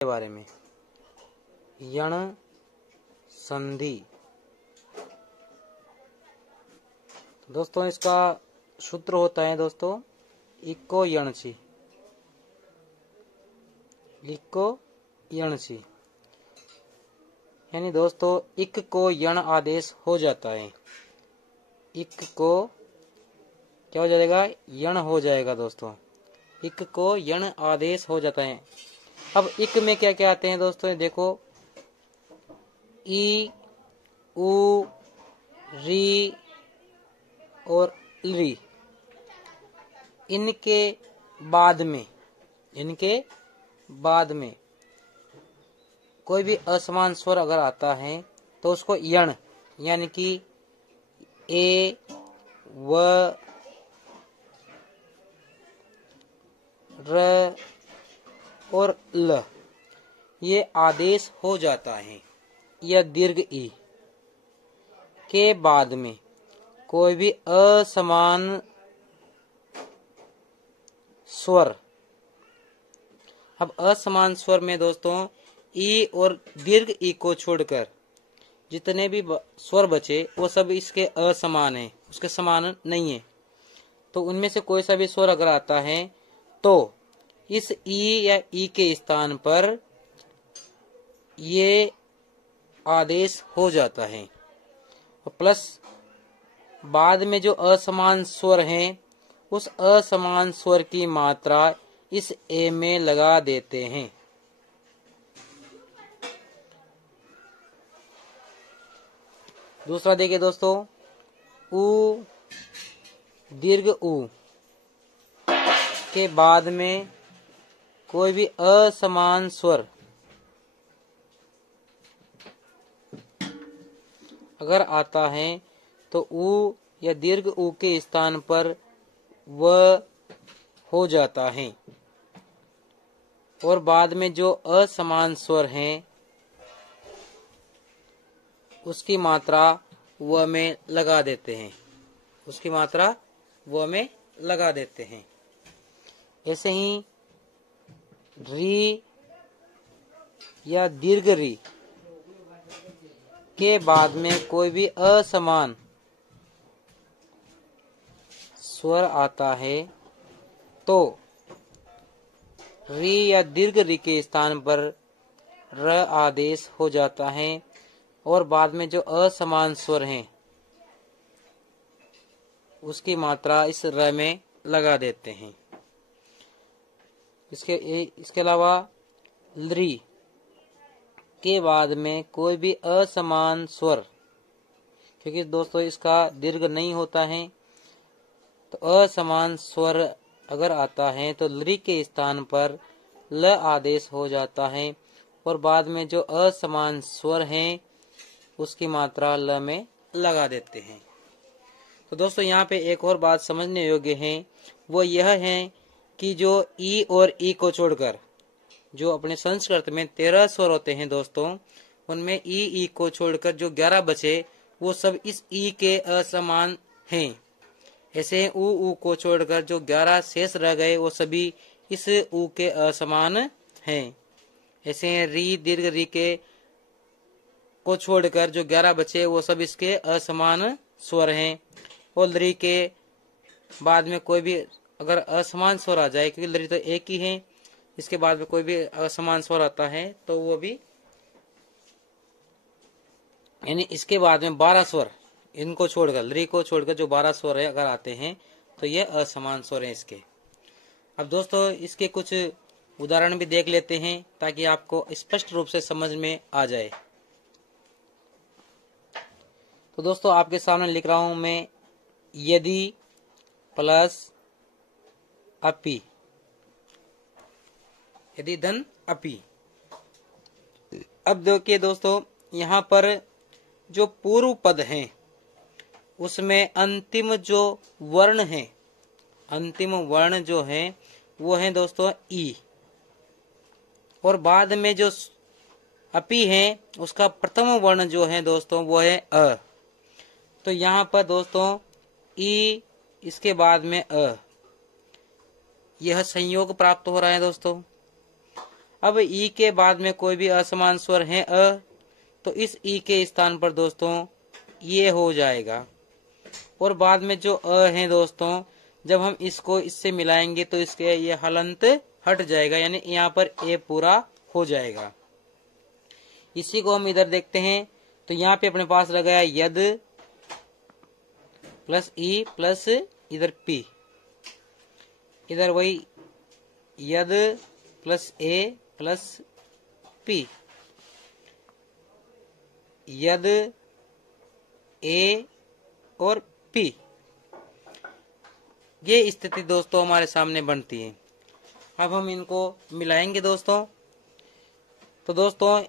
के बारे में। यण संधि दोस्तों, इसका सूत्र होता है दोस्तों इको यणसी। इको यणसी यानी दोस्तों इक को यण आदेश हो जाता है। इक को क्या हो जाएगा? यण हो जाएगा दोस्तों। इक को यण आदेश हो जाता है। अब इक में क्या क्या आते हैं दोस्तों? देखो, ई, उ, री और ली। इनके बाद में कोई भी असमान स्वर अगर आता है तो उसको यण यानी कि ए, व, र और ल ये आदेश हो जाता है। या दीर्घ ई के बाद में कोई भी असमान स्वर। अब असमान स्वर में दोस्तों ई और दीर्घ ई को छोड़कर जितने भी स्वर बचे वो सब इसके असमान है, उसके समान नहीं है। तो उनमें से कोई सा भी स्वर अगर आता है तो इस ई या ई के स्थान पर ये आदेश हो जाता है। और प्लस बाद में जो असमान स्वर हैं उस असमान स्वर की मात्रा इस ए में लगा देते हैं। दूसरा देखिए दोस्तों, उ, दीर्घ उ के बाद में कोई भी असमान स्वर अगर आता है तो उ या दीर्घ उ के स्थान पर व हो जाता है। और बाद में जो असमान स्वर हैं उसकी मात्रा व में लगा देते हैं। उसकी मात्रा व में लगा देते हैं। ऐसे ही री या दीर्घ री के बाद में कोई भी असमान स्वर आता है तो री या दीर्घ री के स्थान पर र आदेश हो जाता है। और बाद में जो असमान स्वर हैं उसकी मात्रा इस र में लगा देते हैं। इसके अलावा ली के बाद में कोई भी असमान स्वर, क्योंकि दोस्तों इसका दीर्घ नहीं होता है, तो असमान स्वर अगर आता है तो ली के स्थान पर ल आदेश हो जाता है। और बाद में जो असमान स्वर हैं उसकी मात्रा ल में लगा देते हैं। तो दोस्तों यहाँ पे एक और बात समझने योग्य है, वो यह है कि जो ई और ई को छोड़कर जो अपने संस्कृत में 13 स्वर होते हैं दोस्तों, उनमें ई को छोड़कर जो 11 बचे वो सब इस ई के असमान हैं। ऐसे उ को छोड़कर जो 11 शेष रह गए वो सभी इस उ के असमान हैं। ऐसे री दीर्घ री के को छोड़कर जो 11 बचे वो सब इसके असमान स्वर हैं। और ली के बाद में कोई भी अगर असमान स्वर आ जाए, क्योंकि ली तो एक ही है, इसके बाद में कोई भी असमान स्वर आता है तो वो भी, यानी इसके बाद में 12 स्वर इनको छोड़कर, ली को छोड़कर जो 12 स्वर है अगर आते हैं तो ये असमान स्वर है इसके। अब दोस्तों इसके कुछ उदाहरण भी देख लेते हैं ताकि आपको स्पष्ट रूप से समझ में आ जाए। तो दोस्तों आपके सामने लिख रहा हूं मैं यदि प्लस अपि, यदि धन अपि। अब देखिए दोस्तों यहाँ पर जो पूर्व पद हैं उसमें अंतिम जो वर्ण है, अंतिम वर्ण जो है वो है दोस्तों ई। और बाद में जो अपि है उसका प्रथम वर्ण जो है दोस्तों वो है अ। तो यहाँ पर दोस्तों ई इसके बाद में अ, यह संयोग प्राप्त हो रहा है दोस्तों। अब ई के बाद में कोई भी असमान स्वर है अ, तो इस ई के स्थान पर दोस्तों ये हो जाएगा। और बाद में जो अ है दोस्तों, जब हम इसको इससे मिलाएंगे तो इसके ये हलंत हट जाएगा, यानी यहाँ पर ए पूरा हो जाएगा। इसी को हम इधर देखते हैं तो यहाँ पे अपने पास लगाया यद प्लस ई प्लस इधर पी, इधर वही यद प्लस ए प्लस पी, यद ए और पी, ये स्थिति दोस्तों हमारे सामने बनती है। अब हम इनको मिलाएंगे दोस्तों, तो दोस्तों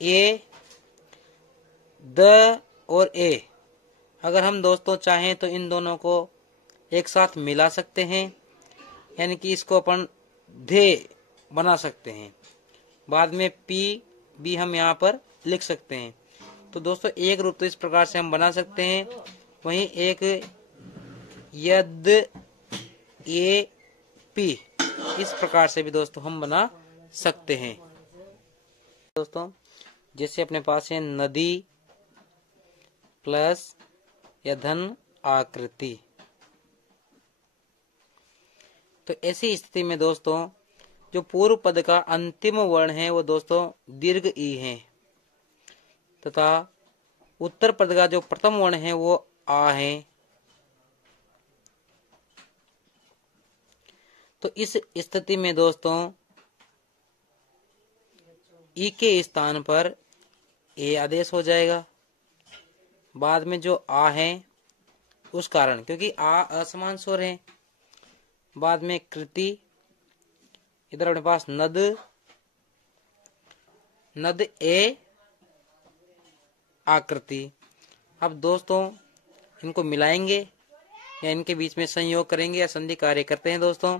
ए, द और ए, अगर हम दोस्तों चाहें तो इन दोनों को एक साथ मिला सकते हैं, यानी कि इसको अपन धे बना सकते हैं। बाद में पी भी हम यहाँ पर लिख सकते हैं। तो दोस्तों एक रूप तो इस प्रकार से हम बना सकते हैं, वहीं एक यद ए पी इस प्रकार से भी दोस्तों हम बना सकते हैं। दोस्तों जैसे अपने पास है नदी प्लस या धन आकृति, तो ऐसी स्थिति में दोस्तों जो पूर्व पद का अंतिम वर्ण है वो दोस्तों दीर्घ ई है, तथा उत्तर पद का जो प्रथम वर्ण है वो आ है। तो इस स्थिति में दोस्तों ई के स्थान पर ए आदेश हो जाएगा। बाद में जो आ है उस कारण, क्योंकि आ असमान स्वर है। बाद में कृति, इधर अपने पास नद, नद ए आकृति। अब दोस्तों इनको मिलाएंगे या इनके बीच में संयोग करेंगे या संधि कार्य करते हैं दोस्तों।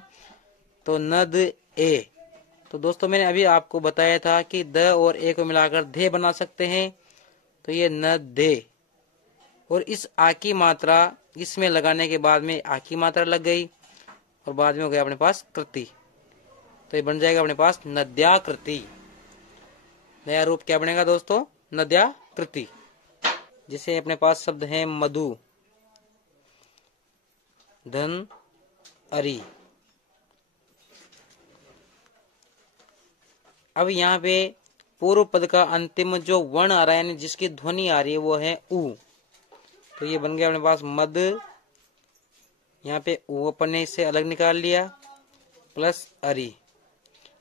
तो नद ए, तो दोस्तों मैंने अभी आपको बताया था कि द और ए को मिलाकर धे बना सकते हैं, तो ये न दे, और इस आ की मात्रा इसमें लगाने के बाद में आ की मात्रा लग गई और बाद में हो गया अपने पास कृति, तो ये बन जाएगा अपने पास नद्याकृति। नया रूप क्या बनेगा दोस्तों? नद्याकृति। जिसे अपने पास शब्द है मधु, धन अरी। अब यहाँ पे पूर्व पद का अंतिम जो वर्ण आ रहा है, यानी जिसकी ध्वनि आ रही है, वो है उ। तो ये बन गया अपने पास मद, यहाँ पे उ अपन ने इससे अलग निकाल लिया, प्लस अरी,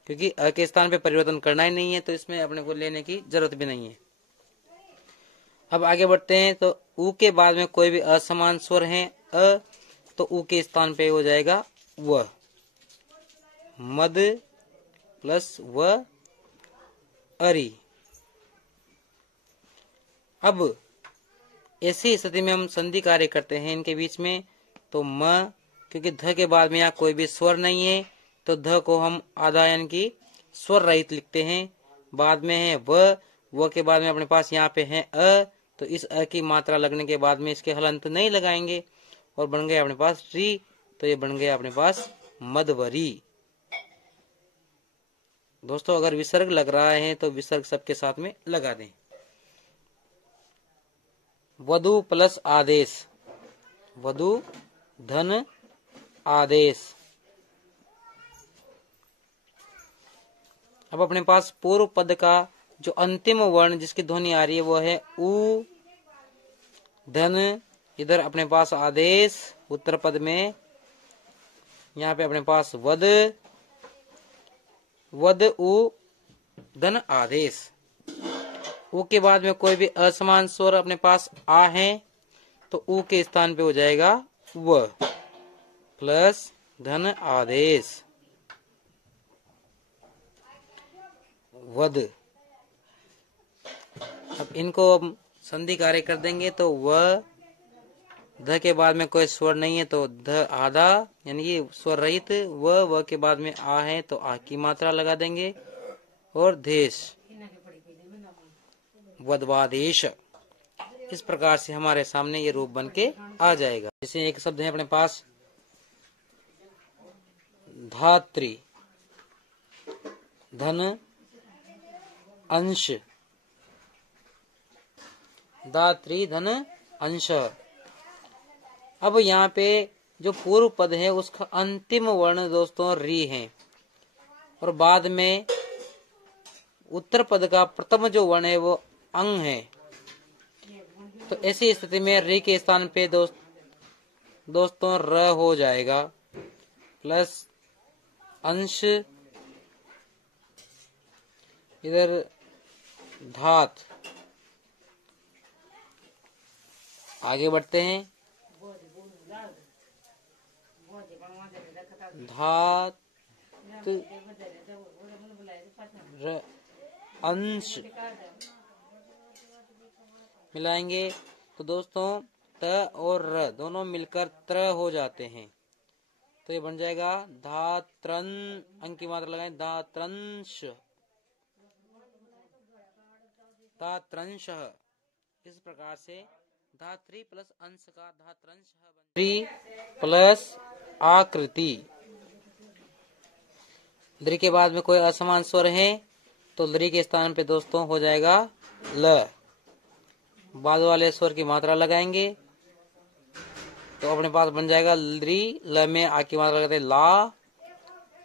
क्योंकि अ के स्थान पे परिवर्तन करना ही नहीं है तो इसमें अपने को लेने की जरूरत भी नहीं है। अब आगे बढ़ते हैं। तो उ के बाद में कोई भी असमान स्वर है अ, तो उ के स्थान पे हो जाएगा व। मद प्लस व अरी। अब ऐसी स्थिति में हम संधि कार्य करते हैं इनके बीच में। तो म, क्योंकि ध के बाद में यहाँ कोई भी स्वर नहीं है तो ध को हम आधा यानी कि स्वर रहित लिखते हैं। बाद में है व के बाद में अपने पास यहाँ पे है अ, तो इस अ की मात्रा लगने के बाद में इसके हलंत नहीं लगाएंगे और बन गया अपने पास री, तो ये बन गया अपने पास मधवरी। दोस्तों अगर विसर्ग लग रहा है तो विसर्ग सबके साथ में लगा दें। वधु प्लस आदेश, वधु धन आदेश। अब अपने पास पूर्व पद का जो अंतिम वर्ण जिसकी ध्वनि आ रही है वो है उ, धन, इधर अपने पास आदेश, उत्तर पद में यहाँ पे अपने पास वद, वद उ धन आदेश। उ के बाद में कोई भी असमान स्वर अपने पास आ है तो उ के स्थान पे हो जाएगा व प्लस धन आदेश वद। अब इनको हम संधि कार्य कर देंगे तो व, ध के बाद में कोई स्वर नहीं है तो ध आधा यानी ये स्वर रहित, व के बाद में आ है तो आ की मात्रा लगा देंगे और देश, वदवादेश। इस प्रकार से हमारे सामने ये रूप बन के आ जाएगा। जैसे एक शब्द है अपने पास धात्री, धन अंश, धात्री धन अंश। अब यहाँ पे जो पूर्व पद है उसका अंतिम वर्ण दोस्तों री है, और बाद में उत्तर पद का प्रथम जो वर्ण है वो अंग है। तो ऐसी स्थिति में री के स्थान पे दोस्तों र हो जाएगा, प्लस अंश, इधर धात। आगे बढ़ते हैं, धात अंश मिलाएंगे तो दोस्तों त और र दोनों मिलकर त्र हो जाते हैं। तो ये बन जाएगा धात्रन, अंक की मात्रा लगाएं, धात्रंश, धात्रंश। इस प्रकार से धात्री प्लस अंश का धात्रंश प्लस आकृति। द्रि के बाद में कोई असमान स्वर है तो द्रि के स्थान पे दोस्तों हो जाएगा ल। बाद वाले स्वर की मात्रा लगाएंगे तो अपने पास बन जाएगा द्रि, ल में आ की मात्रा लगाते ला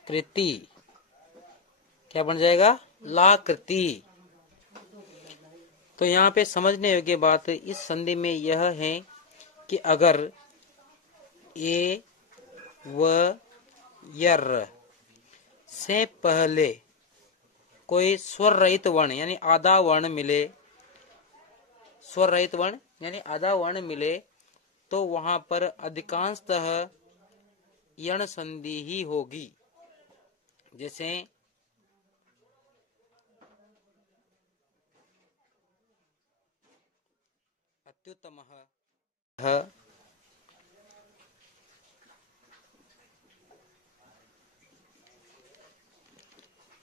कृति। क्या बन जाएगा? ला कृति। तो यहाँ पे समझने योग्य बात इस संधि में यह है कि अगर ए व यर से पहले कोई स्वर रहित वर्ण यानी आधा वर्ण मिले, स्वर रहित वर्ण यानी आधा वर्ण मिले, तो वहां पर अधिकांशतः यण संधि ही होगी। जैसे अत्युत्तमः,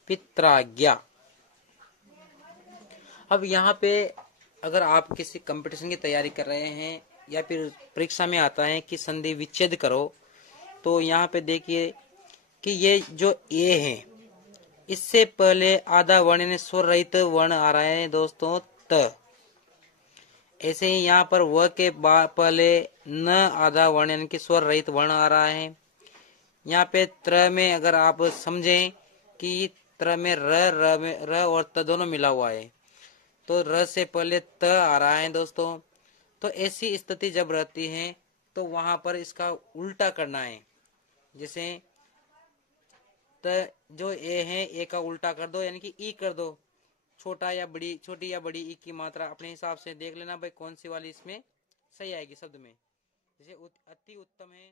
पित्राज्ञा। अब यहाँ पे अगर आप किसी कंपटीशन की तैयारी कर रहे हैं या फिर परीक्षा में आता है कि संधि विच्छेद करो, तो यहाँ पे देखिए कि ये जो ए है इससे पहले आधा वर्ण यानी स्वर रहित वर्ण आ रहा है दोस्तों त। ऐसे ही यहाँ पर व के पहले न आधा वर्ण यानी कि स्वर रहित वर्ण आ रहा है। यहाँ पे त्र में अगर आप समझें कि त्र में र में र और त दोनों मिला हुआ है, तो र से पहले त आ रहा है दोस्तों। तो ऐसी स्थिति जब रहती है तो वहां पर इसका उल्टा करना है। जैसे त जो ए है ए का उल्टा कर दो यानी कि ई कर दो, छोटा या बड़ी, छोटी या बड़ी ई की मात्रा अपने हिसाब से देख लेना भाई कौन सी वाली इसमें सही आएगी शब्द में। जैसे अति उत्तम है